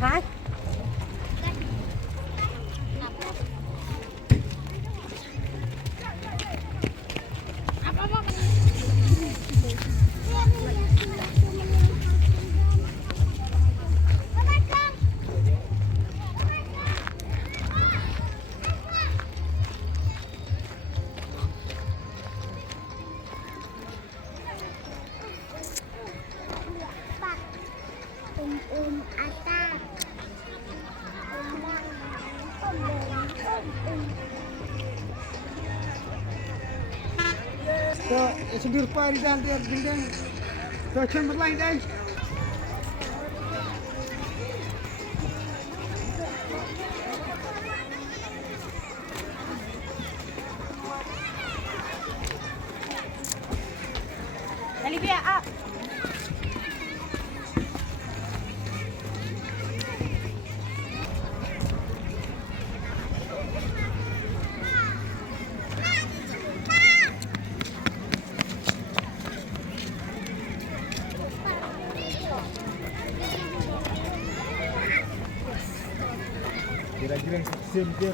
Hả? Ata. So, sedur pari dan tiap gendeng. So, cuma lain deh. Olivia, up. Kira-kira sim dia.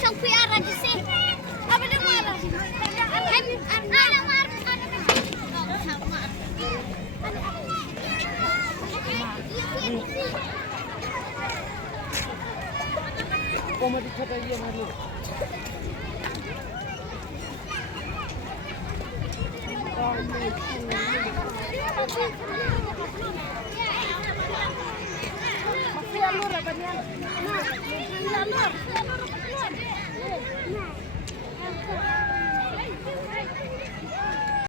Trong PR aja sih. Apa dia marah? Anak marah. Oh, mati kata dia malu. Masih alur apa dia? Nah, masih alur.